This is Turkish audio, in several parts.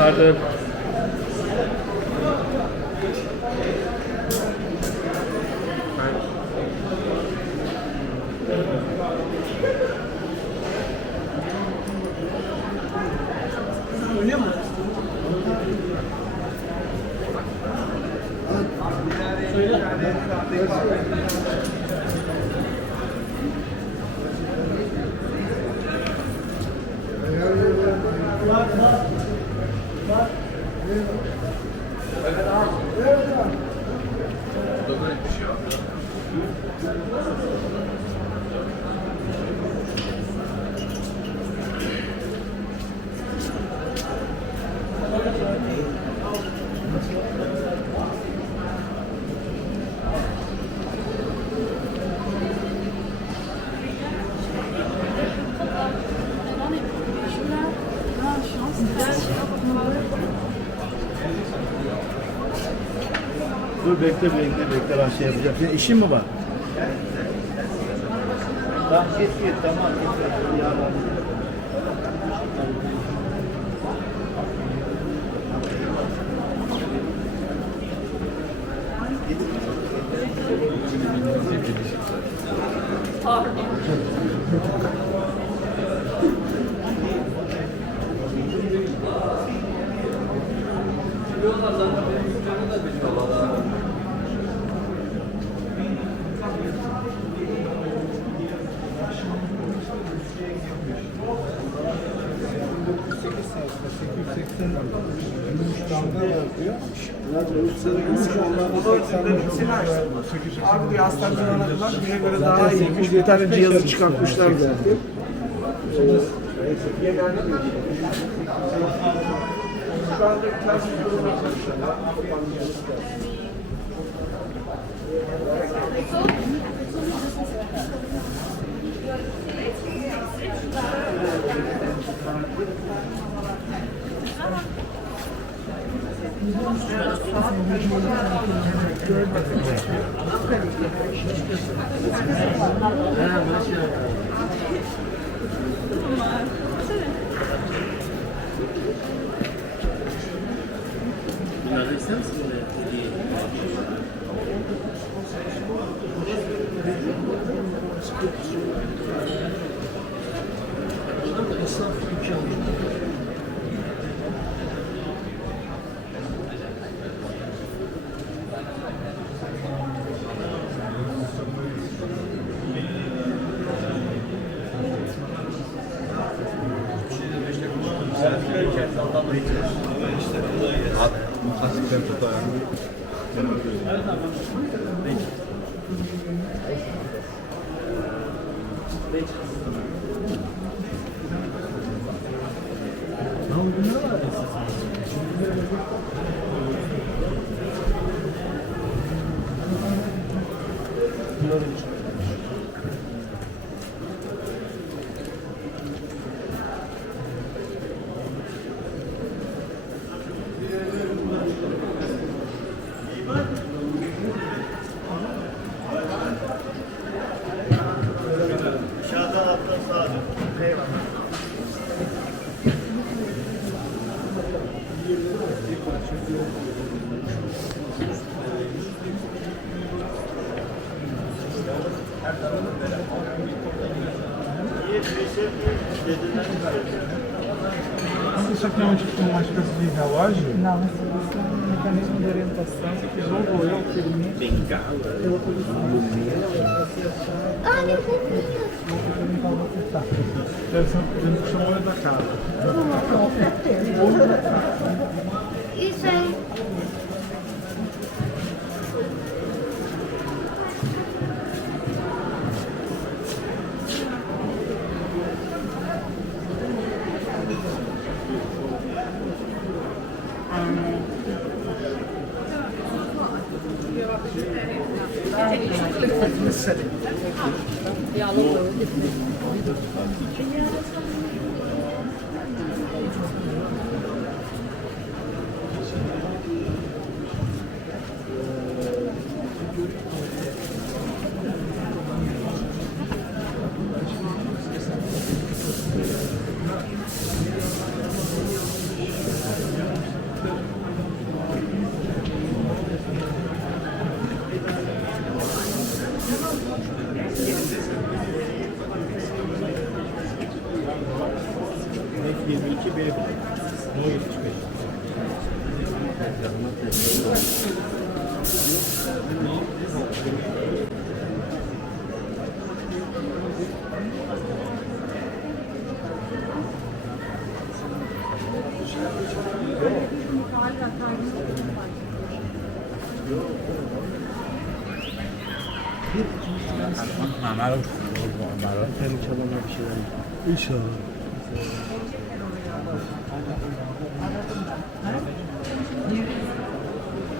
Pardon. Öyle mi? Söyle. Dur bekle ben şey yapacağım. Senin işin mi var? Tamam git tamam git. Abi diyor hastaneden aradılar. Bize göre daha iyi. Bir tane cihazı çıkartmışlar zaten. Genelde şu anda klasik durumda çalışıyorlar. Bunları ister misin böyle? Lastikten tut ayağını. Isso aqui é um tipo uma espécie de relógio? Não, esse é um mecanismo de orientação que jogo eu, que ele Bengala. pela posição do dia, deve ser deve puxar o olho da cara. Isso aí. 22 B1. No 75. Hem çalanlar bir şeyler. İnşallah.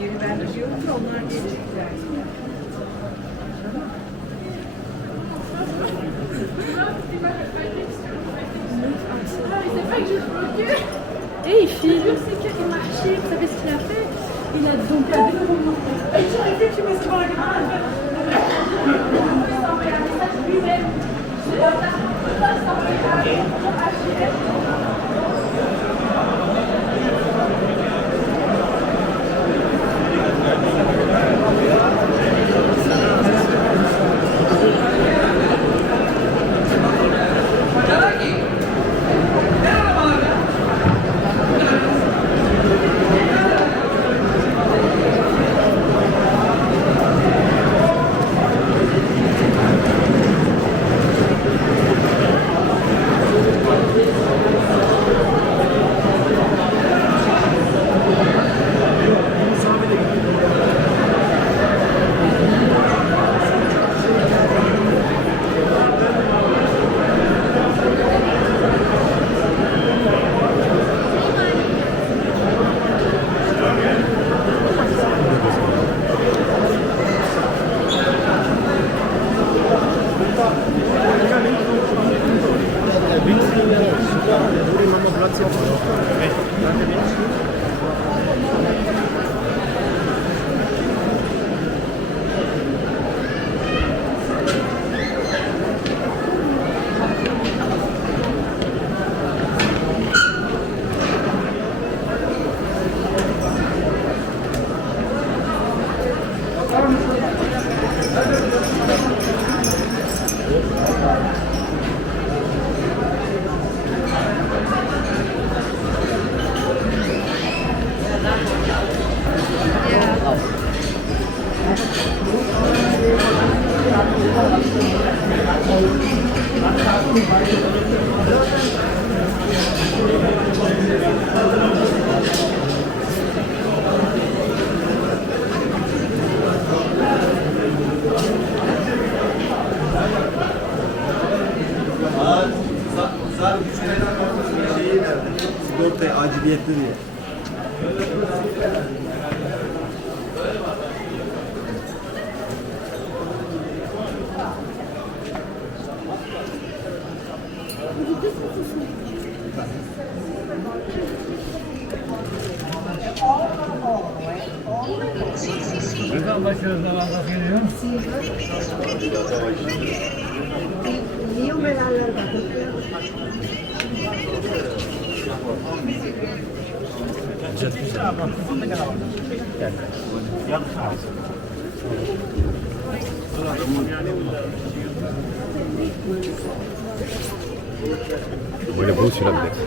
Yeri ben biliyorum da onlar gelecekler. C'est pas que je bloquais. Et il filme, c'est qu'il marchait, vous savez ce qu'il a fait? Il a donc Sigortaya aciliyetli diye. Buradan başlıyoruz namazda geliyor. Niye belalar var? Böyle buluşturabiliriz.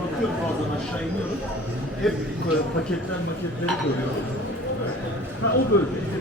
Bakıyorum bazen aşağı iniyorum. Hep paketleri görüyorum. Ha, o bölge.